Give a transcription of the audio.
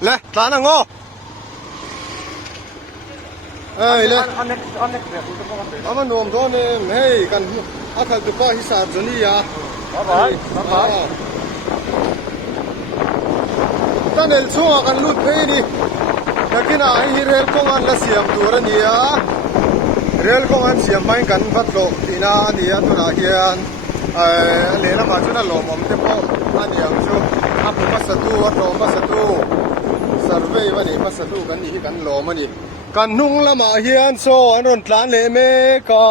le tlan ango ai le ama nom do ne hei kan akhal tu pa hisab jani ya bye tanel chunga kan lut phei ni nakina hi rel kong an la siam tur ania rel kong an siam mai kan vatlo ina ania tuna hian le na ma chuna lo mom te po ania chu apu pasatu atlo pasatu survey mani pasatu kan ni kan lo mani kan nung lama hian so an ron tlan le me ka